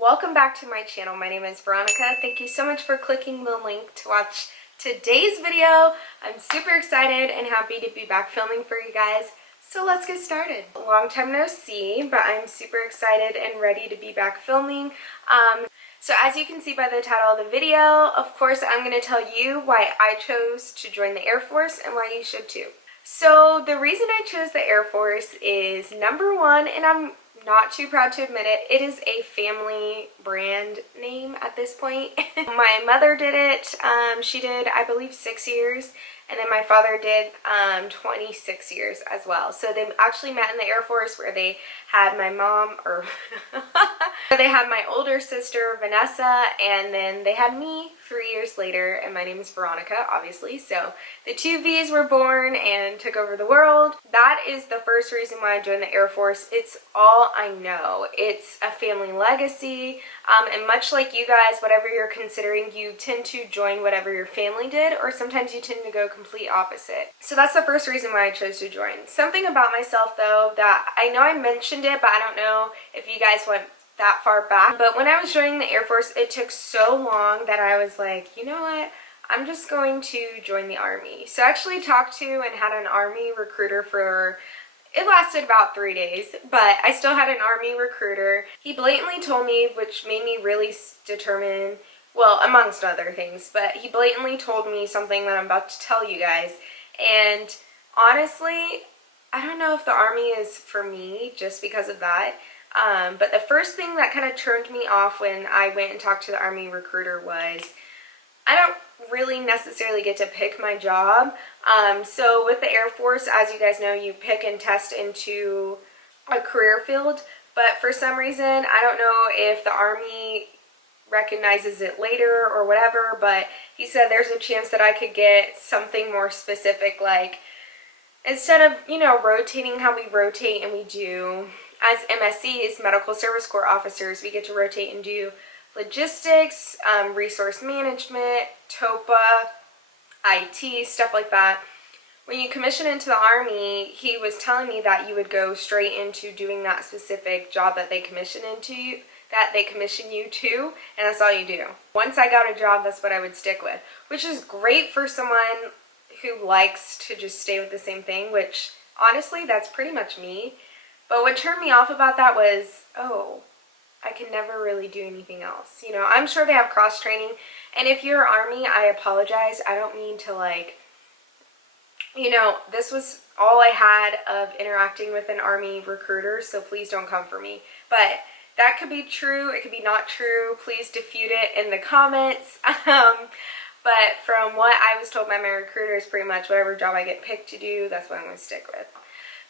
Welcome back to my channel. My name is Veronica. Thank you so much for clicking the link to watch today's video. I'm super excited and happy to be back filming for you guys. So let's get started. Long time no see, but I'm super excited and ready to be back filming. So as you can see by the title of the video, of course I'm going to tell you why I chose to join the Air Force and why you should too. So the reason I chose the Air Force is number one, and I'm not too proud to admit it, it is a family brand name at this point. My mother did it. She did, I believe, 6 years. And then my father did 26 years as well. So they actually met in the Air Force where they had my mom, or they had my older sister, Vanessa, and then they had me 3 years later, and my name is Veronica, obviously. So the two V's were born and took over the world. That is the first reason why I joined the Air Force. It's all I know. It's a family legacy, and much like you guys, whatever you're considering, you tend to join whatever your family did, or sometimes you tend to go complete opposite. So that's the first reason why I chose to join. Something about myself though that I know I mentioned it, but I don't know if you guys went that far back. But when I was joining the Air Force, it took so long that I was like, you know what? I'm just going to join the Army. So I actually talked to and had an Army recruiter for, it lasted about 3 days, but I still had an Army recruiter. He blatantly told me, which made me really determine, well, amongst other things, but he blatantly told me something that I'm about to tell you guys. And honestly, I don't know if the Army is for me just because of that. But the first thing that kind of turned me off when I went and talked to the Army recruiter was, I don't really necessarily get to pick my job. So with the Air Force, as you guys know, you pick and test into a career field. But for some reason, I don't know if the Army recognizes it later or whatever, but he said there's a chance that I could get something more specific, like instead of, you know, rotating how we rotate and we do as MSCs, Medical Service Corps officers, we get to rotate and do logistics, resource management, TOPA, IT, stuff like that. When you commission into the Army, he was telling me that you would go straight into doing that specific job that they commission you to, and that's all you do. Once I got a job, that's what I would stick with, which is great for someone who likes to just stay with the same thing, which honestly, that's pretty much me. But what turned me off about that was, oh, I can never really do anything else. You know, I'm sure they have cross training, and if you're Army, I apologize. I don't mean to, like, you know, this was all I had of interacting with an Army recruiter, so please don't come for me. But that could be true, it could be not true. Please defute it in the comments. But from what I was told by my recruiter is pretty much whatever job I get picked to do, that's what I'm going to stick with.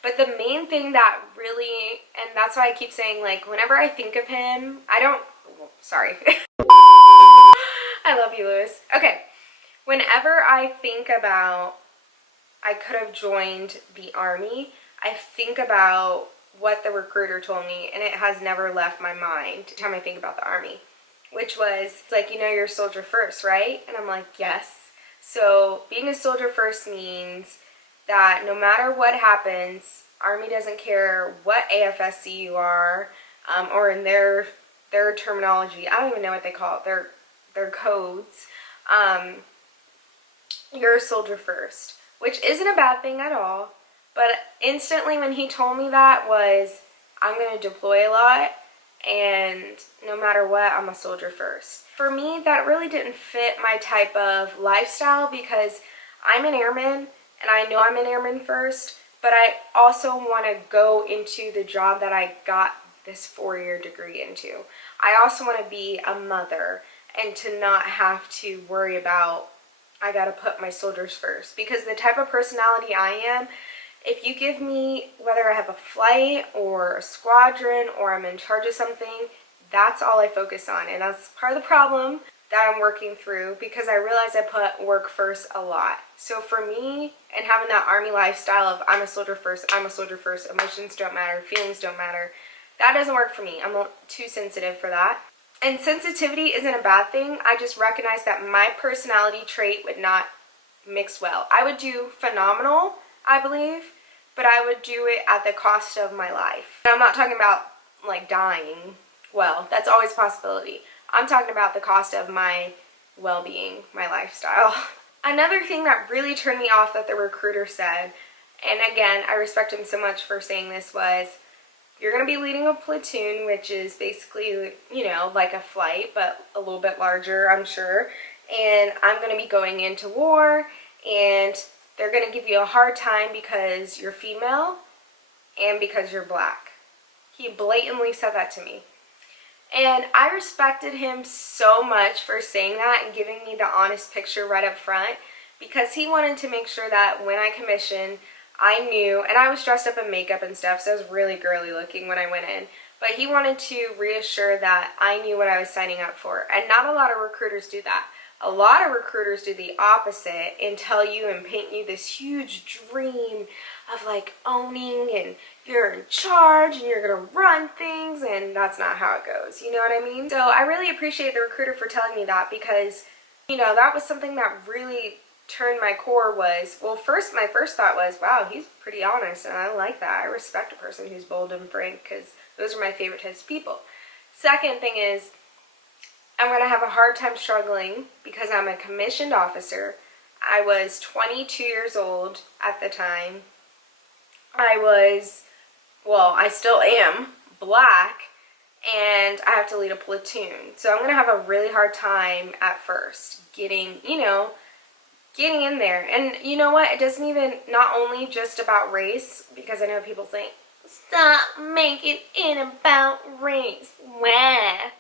But the main thing that really, and that's why I keep saying, like, whenever I think of him, sorry. I love you, Lewis. Okay, whenever I think about I could have joined the Army, I think about what the recruiter told me, and it has never left my mind every time I think about the Army, which was, like, you know, you're a soldier first, right? And I'm like, yes. So being a soldier first means that no matter what happens, Army doesn't care what AFSC you are, or in their terminology, I don't even know what they call it, their codes, you're a soldier first, which isn't a bad thing at all. But instantly when he told me that was, I'm going to deploy a lot, and no matter what, I'm a soldier first. For me, that really didn't fit my type of lifestyle, because I'm an airman, and I know I'm an airman first, but I also want to go into the job that I got this 4-year degree into. I also want to be a mother, and to not have to worry about, I got to put my soldiers first. Because the type of personality I am, if you give me, whether I have a flight or a squadron or I'm in charge of something, that's all I focus on. And that's part of the problem that I'm working through, because I realize I put work first a lot. So for me, and having that Army lifestyle of I'm a soldier first, emotions don't matter, feelings don't matter, that doesn't work for me. I'm too sensitive for that. And sensitivity isn't a bad thing. I just recognize that my personality trait would not mix well. I would do phenomenal, I believe, but I would do it at the cost of my life. And I'm not talking about like dying well, that's always a possibility. I'm talking about the cost of my well-being, my lifestyle. Another thing that really turned me off that the recruiter said, and again, I respect him so much for saying this, was you're going to be leading a platoon, which is basically, you know, like a flight, but a little bit larger, I'm sure. And I'm going to be going into war, and they're going to give you a hard time because you're female and because you're black. He blatantly said that to me. And I respected him so much for saying that and giving me the honest picture right up front, because he wanted to make sure that when I commissioned, I knew, and I was dressed up in makeup and stuff, so I was really girly looking when I went in, but he wanted to reassure that I knew what I was signing up for. And not a lot of recruiters do that. A lot of recruiters do the opposite and tell you and paint you this huge dream of like owning and you're in charge and you're gonna run things, and that's not how it goes, you know what I mean? So I really appreciate the recruiter for telling me that, because, you know, that was something that really turned my core. Was, well, my first thought was, wow, he's pretty honest, and I like that. I respect a person who's bold and frank, because those are my favorite types of people. Second thing is, I'm going to have a hard time struggling because I'm a commissioned officer. I was 22 years old at the time. I still am black, and I have to lead a platoon. So I'm going to have a really hard time at first getting in there. And you know what? It doesn't even, not only just about race, because I know people say, stop making it about race. Wah.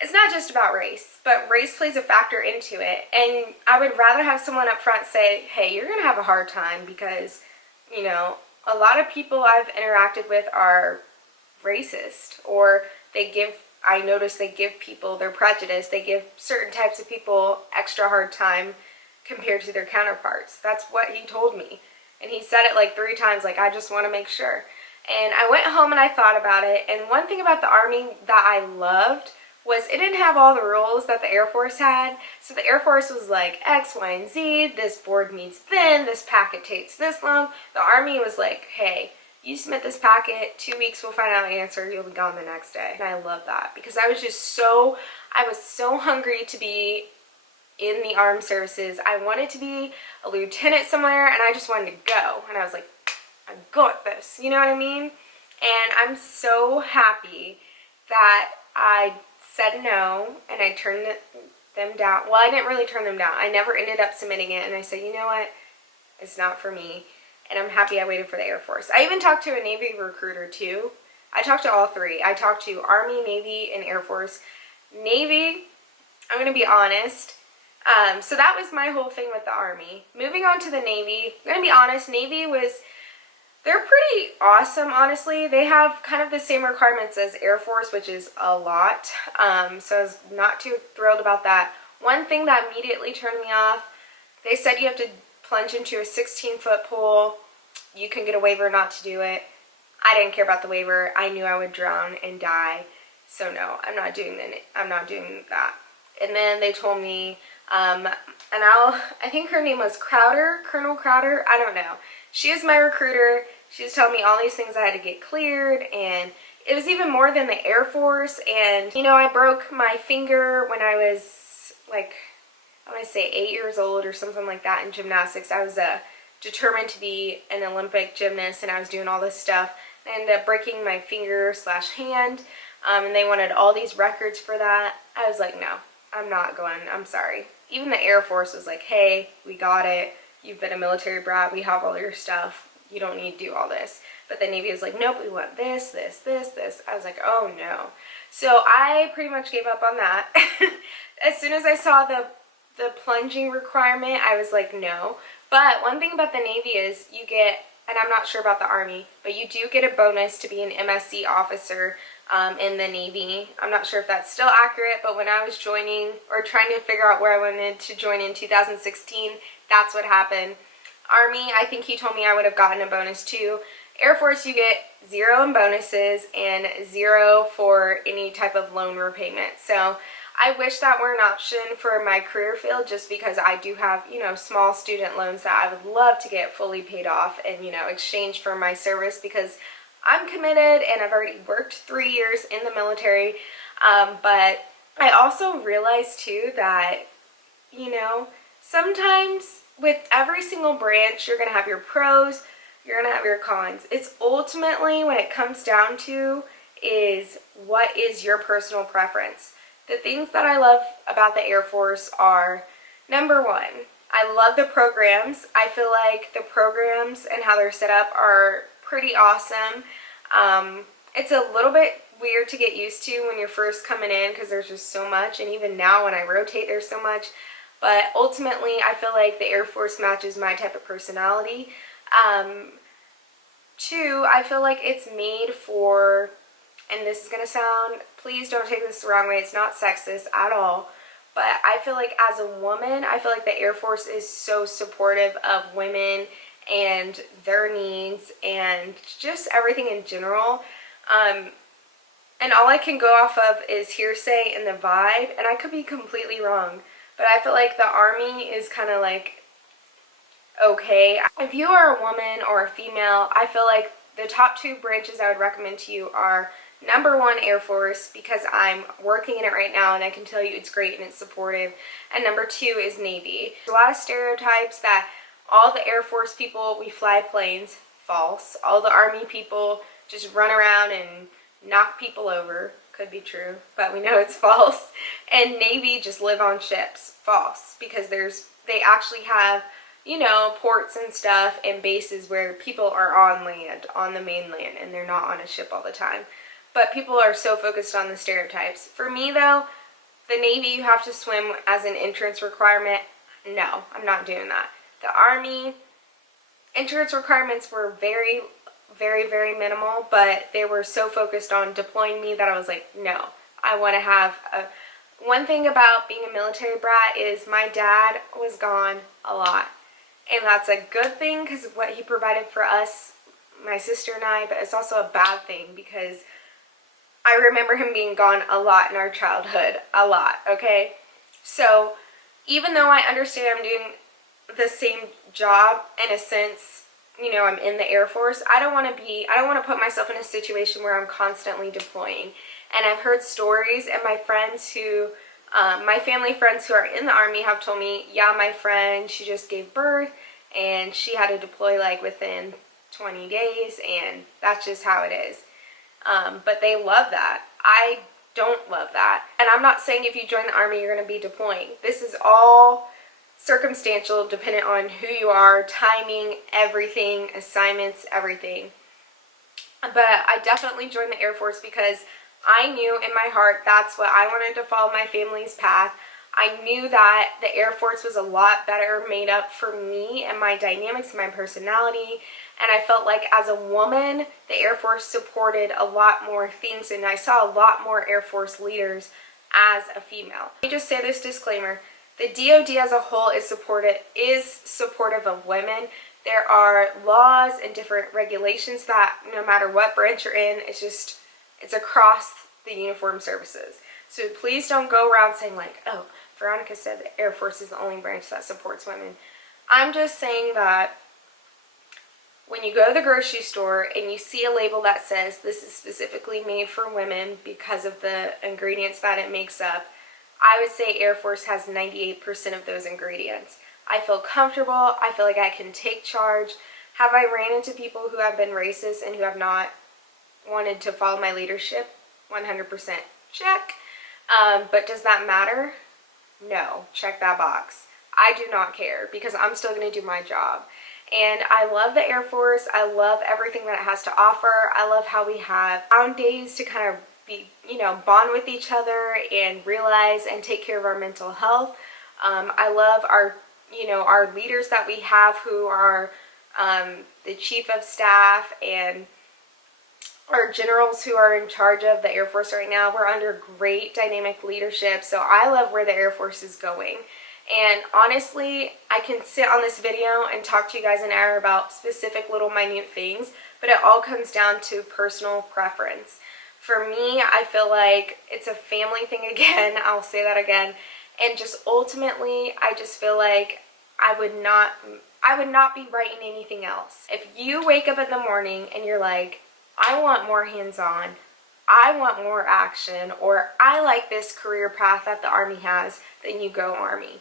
It's not just about race, but race plays a factor into it. And I would rather have someone up front say, hey, you're going to have a hard time because, you know, a lot of people I've interacted with are racist, or I notice they give people, they're prejudiced, they give certain types of people extra hard time compared to their counterparts. That's what he told me. And he said it like 3 times, like, I just want to make sure. And I went home and I thought about it. And one thing about the Army that I loved was it didn't have all the rules that the Air Force had. So the Air Force was like X, Y, and Z, this board meets then, this packet takes this long. The Army was like, hey, you submit this packet, 2 weeks we'll find out an answer, you'll be gone the next day. And I love that, because I was so hungry to be in the armed services. I wanted to be a lieutenant somewhere, and I just wanted to go. And I was like, I got this, you know what I mean? And I'm so happy that I said no, and I turned them down. Well, I didn't really turn them down. I never ended up submitting it, and I said, you know what? It's not for me. And I'm happy I waited for the Air Force. I even talked to a Navy recruiter too. I talked to all 3. I talked to Army, Navy, and Air Force. Navy, I'm going to be honest. So that was my whole thing with the Army. Moving on to the Navy, I'm going to be honest, Navy they're pretty awesome, honestly. They have kind of the same requirements as Air Force, which is a lot. So I was not too thrilled about that. One thing that immediately turned me off, they said you have to plunge into a 16-foot pool. You can get a waiver not to do it. I didn't care about the waiver. I knew I would drown and die. So no, I'm not doing that. And then they told me, I think her name was Crowder, Colonel Crowder, I don't know. She was my recruiter. She was telling me all these things I had to get cleared, and it was even more than the Air Force. And, you know, I broke my finger when I was, like, I want to say 8 years old or something like that in gymnastics. I was determined to be an Olympic gymnast, and I was doing all this stuff. I ended up breaking my finger/hand, and they wanted all these records for that. I was like, no, I'm not going. I'm sorry. Even the Air Force was like, hey, we got it. You've been a military brat. We have all your stuff. You don't need to do all this. But the Navy was like, nope, we want this, this, this, this. I was like, oh no. So I pretty much gave up on that. As soon as I saw the plunging requirement, I was like, no. But one thing about the Navy is you get, and I'm not sure about the Army, but you do get a bonus to be an MSC officer in the Navy. I'm not sure if that's still accurate, but when I was joining or trying to figure out where I wanted to join in 2016, that's what happened. Army, I think he told me I would have gotten a bonus too. Air Force, you get 0 in bonuses and 0 for any type of loan repayment. So I wish that were an option for my career field, just because I do have, you know, small student loans that I would love to get fully paid off and, you know, exchange for my service, because I'm committed and I've already worked 3 years in the military, but I also realized too that, you know, sometimes with every single branch, you're going to have your pros, you're going to have your cons. It's ultimately, when it comes down to, is what is your personal preference. The things that I love about the Air Force are, number one, I love the programs. I feel like the programs and how they're set up are pretty awesome. It's a little bit weird to get used to when you're first coming in because there's just so much, and even now when I rotate there's so much, but ultimately I feel like the Air Force matches my type of personality. Two, I feel like it's made for, and this is going to sound, please don't take this the wrong way, it's not sexist at all, but I feel like as a woman, I feel like the Air Force is so supportive of women and their needs and just everything in general. And all I can go off of is hearsay and the vibe, and I could be completely wrong, but I feel like the Army is kind of like, okay. If you are a woman or a female, I feel like the top 2 branches I would recommend to you are, number 1, Air Force, because I'm working in it right now and I can tell you it's great and it's supportive, and number 2 is Navy. There's a lot of stereotypes that all the Air Force people, we fly planes. False. All the Army people just run around and knock people over. Could be true, but we know it's false. And Navy just live on ships. False, because they actually have, you know, ports and stuff and bases where people are on land, on the mainland, and they're not on a ship all the time. But people are so focused on the stereotypes. For me though, the Navy, you have to swim as an entrance requirement. No, I'm not doing that. The Army, entrance requirements were very, very, very minimal, but they were so focused on deploying me that I was like, no, I want to have a... One thing about being a military brat is my dad was gone a lot. And that's a good thing because of what he provided for us, my sister and I, but it's also a bad thing because I remember him being gone a lot in our childhood. A lot, okay? So even though I understand I'm doing the same job in a sense, you know, I'm in the Air Force, I don't want to put myself in a situation where I'm constantly deploying. And I've heard stories, and my friends who, my family friends who are in the Army have told me, yeah, my friend, she just gave birth and she had to deploy like within 20 days, and that's just how it is. But they love that. I don't love that. And I'm not saying if you join the Army you're going to be deploying. This is all circumstantial, dependent on who you are, timing, everything, assignments, everything. But I definitely joined the Air Force because I knew in my heart that's what I wanted to follow, my family's path. I knew that the Air Force was a lot better made up for me and my dynamics and my personality. And I felt like as a woman, the Air Force supported a lot more things, and I saw a lot more Air Force leaders as a female. Let me just say this disclaimer. The DoD as a whole is supportive of women. There are laws and different regulations that no matter what branch you're in, it's across the uniformed services. So please don't go around saying like, oh, Veronica said the Air Force is the only branch that supports women. I'm just saying that when you go to the grocery store and you see a label that says this is specifically made for women because of the ingredients that it makes up, I would say Air Force has 98% of those ingredients. I feel comfortable. I feel like I can take charge. Have I ran into people who have been racist and who have not wanted to follow my leadership? 100% check. But does that matter? No. Check that box. I do not care because I'm still going to do my job. And I love the Air Force. I love everything that it has to offer. I love how we have down days to kind of be, bond with each other and realize and take care of our mental health. I love our leaders that we have who are the chief of staff and our generals who are in charge of the Air Force right now. We're under great dynamic leadership, so I love where the Air Force is going. And honestly, I can sit on this video and talk to you guys an hour about specific little minute things, but it all comes down to personal preference. For me, I feel like it's a family thing again. I'll say that again. And just ultimately, I just feel like I would not be writing anything else. If you wake up in the morning and you're like, I want more hands-on, I want more action, or I like this career path that the Army has, then you go Army.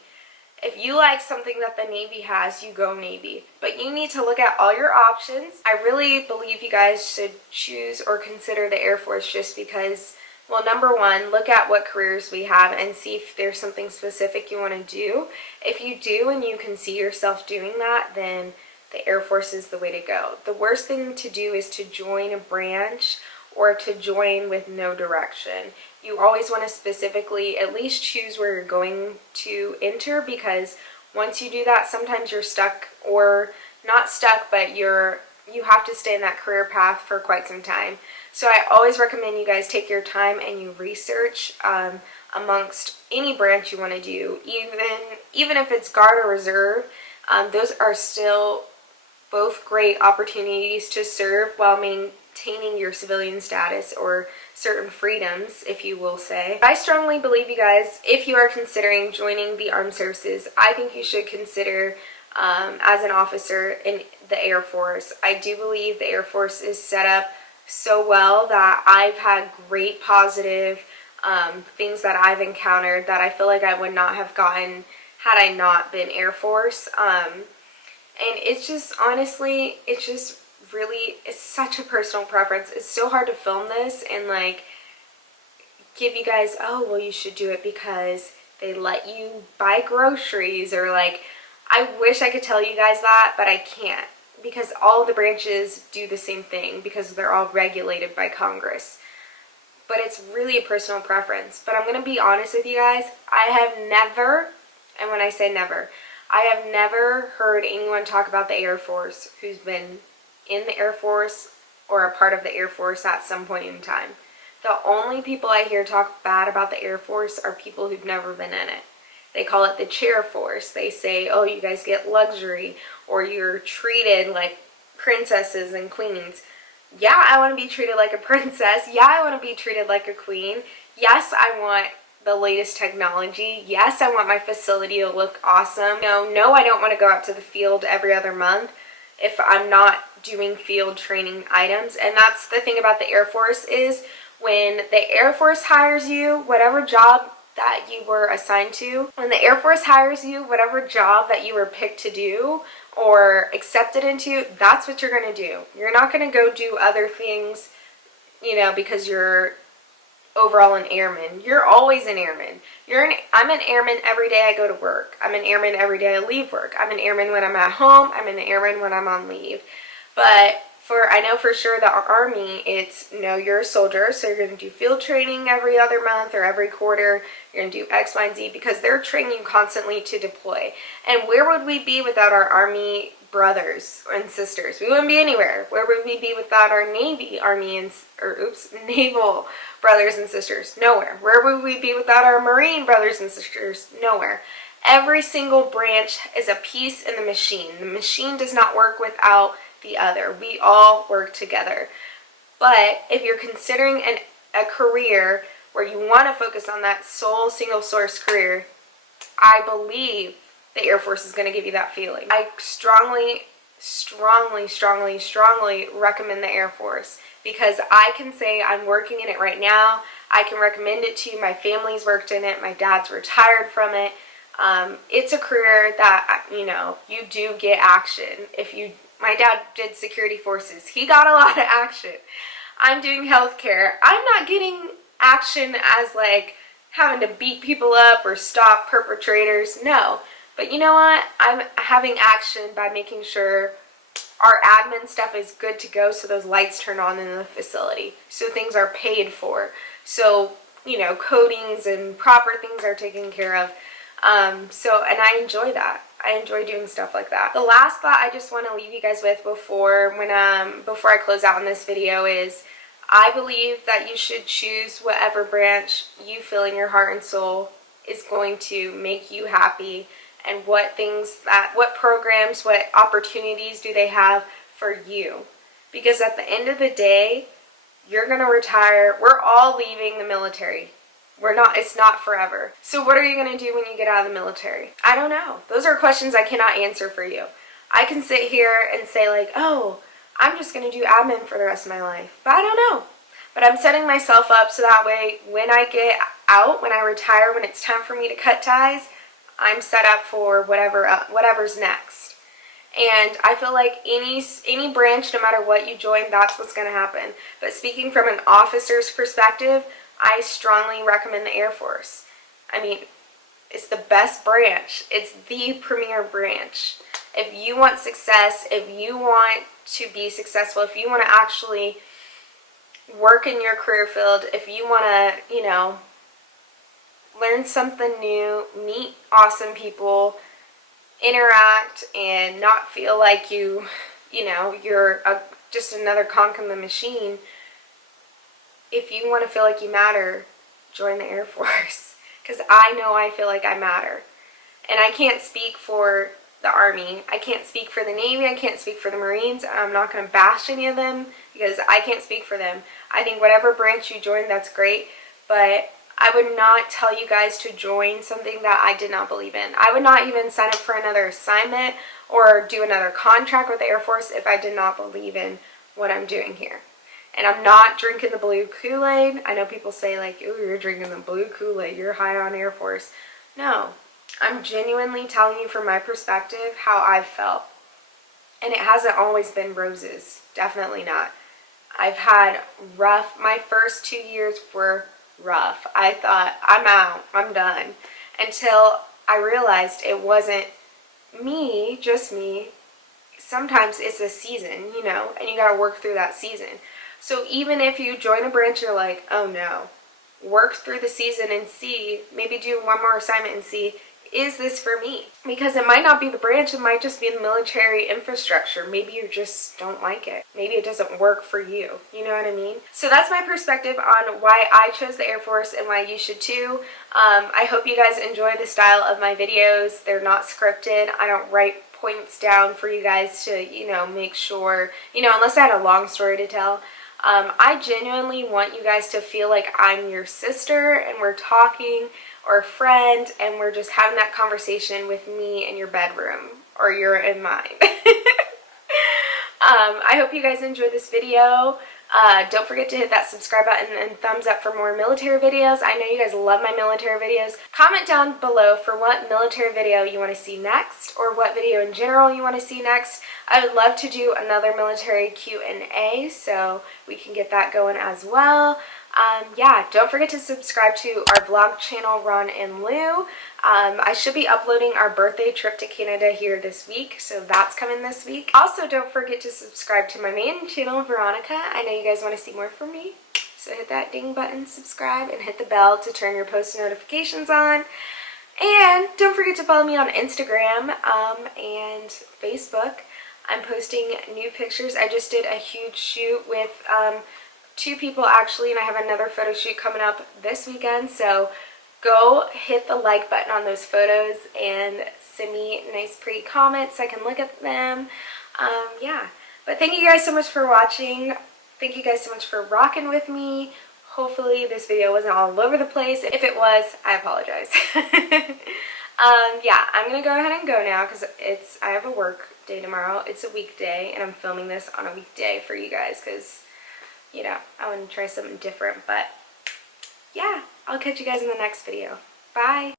If you like something that the Navy has, you go Navy. But you need to look at all your options. I really believe you guys should choose or consider the Air Force just because, well, number one, look at what careers we have and see if there's something specific you want to do. If you do and you can see yourself doing that, then the Air Force is the way to go. The worst thing to do is to join a branch or to join with no direction. You always want to specifically at least choose where you're going to enter, because once you do that, sometimes you're stuck, or not stuck, but you have to stay in that career path for quite some time. So I always recommend you guys take your time and you research amongst any branch you want to do, even if it's Guard or Reserve. Those are still both great opportunities to serve while maintaining your civilian status or certain freedoms, if you will say. I strongly believe, you guys, if you are considering joining the armed services, I think you should consider as an officer in the Air Force. I do believe the Air Force is set up so well that I've had great positive things that I've encountered that I feel like I would not have gotten had I not been Air Force. And it's just, honestly, it's just really, it's such a personal preference. It's so hard to film this and like give you guys, oh, well, you should do it because they let you buy groceries, or like, I wish I could tell you guys that, but I can't, because all of the branches do the same thing because they're all regulated by Congress. But it's really a personal preference. But I'm going to be honest with you guys, I have never, and when I say never, I have never heard anyone talk about the Air Force who's been in the Air Force or a part of the Air Force at some point in time. The only people I hear talk bad about the Air Force are people who've never been in it. They call it the chair force. They say, oh, you guys get luxury, or you're treated like princesses and queens. Yeah, I want to be treated like a princess. Yeah, I want to be treated like a queen. Yes, I want the latest technology. Yes, I want my facility to look awesome. No, I don't want to go out to the field every other month if I'm not doing field training items. And that's the thing about the Air Force, is when the Air Force hires you, whatever job that you were assigned to, when the Air Force hires you, whatever job that you were picked to do or accepted into, that's what you're going to do. You're not going to go do other things, because you're overall an airman. You're always an airman. I'm an airman every day I go to work. I'm an airman every day I leave work. I'm an airman when I'm at home. I'm an airman when I'm on leave. But I know for sure the Army, it's, you're a soldier, so you're going to do field training every other month or every quarter. You're going to do X, Y, and Z, because they're training you constantly to deploy. And where would we be without our Army brothers and sisters? We wouldn't be anywhere. Where would we be without our naval brothers and sisters? Nowhere. Where would we be without our Marine brothers and sisters? Nowhere. Every single branch is a piece in the machine. The machine does not work without the other. We all work together. But if you're considering a career where you want to focus on that sole single source career, I believe the Air Force is going to give you that feeling. I strongly recommend the Air Force, because I can say I'm working in it right now. I can recommend it to you. My family's worked in it. My dad's retired from it. It's a career that, you do get action. My dad did security forces. He got a lot of action. I'm doing healthcare. I'm not getting action as like having to beat people up or stop perpetrators. No. But you know what? I'm having action by making sure our admin stuff is good to go, so those lights turn on in the facility, so things are paid for, so coatings and proper things are taken care of. And I enjoy that. I enjoy doing stuff like that. The last thought I just want to leave you guys with before I close out on this video is, I believe that you should choose whatever branch you feel in your heart and soul is going to make you happy, and what programs, what opportunities do they have for you. Because at the end of the day, you're going to retire. We're all leaving the military. It's not forever. So what are you going to do when you get out of the military? I don't know. Those are questions I cannot answer for you. I can sit here and say like, oh, I'm just going to do admin for the rest of my life. But I don't know. But I'm setting myself up so that way when I get out, when I retire, when it's time for me to cut ties, I'm set up for whatever's next. And I feel like any branch, no matter what you join, that's what's going to happen. But speaking from an officer's perspective, I strongly recommend the Air Force. I mean, it's the best branch. It's the premier branch. If you want success, if you want to be successful, if you want to actually work in your career field, if you want to, you know, learn something new, meet awesome people, interact, and not feel like you know, you're just another cog in the machine. If you want to feel like you matter, join the Air Force. Because I know I feel like I matter. And I can't speak for the Army. I can't speak for the Navy. I can't speak for the Marines. I'm not going to bash any of them because I can't speak for them. I think whatever branch you join, that's great. But I would not tell you guys to join something that I did not believe in. I would not even sign up for another assignment or do another contract with the Air Force if I did not believe in what I'm doing here. And I'm not drinking the blue Kool-Aid. I know people say like, oh, you're drinking the blue Kool-Aid, you're high on Air Force. No, I'm genuinely telling you from my perspective how I've felt. And it hasn't always been roses. Definitely not. I've had my first 2 years were rough. I thought, I'm out, I'm done. Until I realized it wasn't me, just me. Sometimes it's a season, you know, and you gotta work through that season. So even if you join a branch, you're like, oh no, work through the season and see, maybe do one more assignment and see, is this for me? Because it might not be the branch, it might just be the military infrastructure. Maybe you just don't like it. Maybe it doesn't work for you. You know what I mean? So that's my perspective on why I chose the Air Force and why you should too. I hope you guys enjoy the style of my videos. They're not scripted. I don't write points down for you guys to, you know, make sure, you know, unless I had a long story to tell. I genuinely want you guys to feel like I'm your sister and we're talking, or a friend, and we're just having that conversation with me in your bedroom, or you're in mine. I hope you guys enjoyed this video. Don't forget to hit that subscribe button and thumbs up for more military videos. I know you guys love my military videos. Comment down below for what military video you want to see next, or what video in general you want to see next. I would love to do another military Q&A, so we can get that going as well. Yeah, don't forget to subscribe to our vlog channel, Ron and Lou. I should be uploading our birthday trip to Canada here this week, so that's coming this week. Also, don't forget to subscribe to my main channel, Veronica. I know you guys want to see more from me, so hit that ding button, subscribe, and hit the bell to turn your post notifications on. And don't forget to follow me on Instagram and Facebook. I'm posting new pictures. I just did a huge shoot with 2 people actually, and I have another photo shoot coming up this weekend, so go hit the like button on those photos and send me nice pretty comments so I can look at them. Yeah, but thank you guys so much for watching. Thank you guys so much for rocking with me. Hopefully this video wasn't all over the place. If it was, I apologize. Yeah, I'm gonna go ahead and go now because I have a work day tomorrow. It's a weekday and I'm filming this on a weekday for you guys because, you know, I want to try something different. But yeah, I'll catch you guys in the next video. Bye!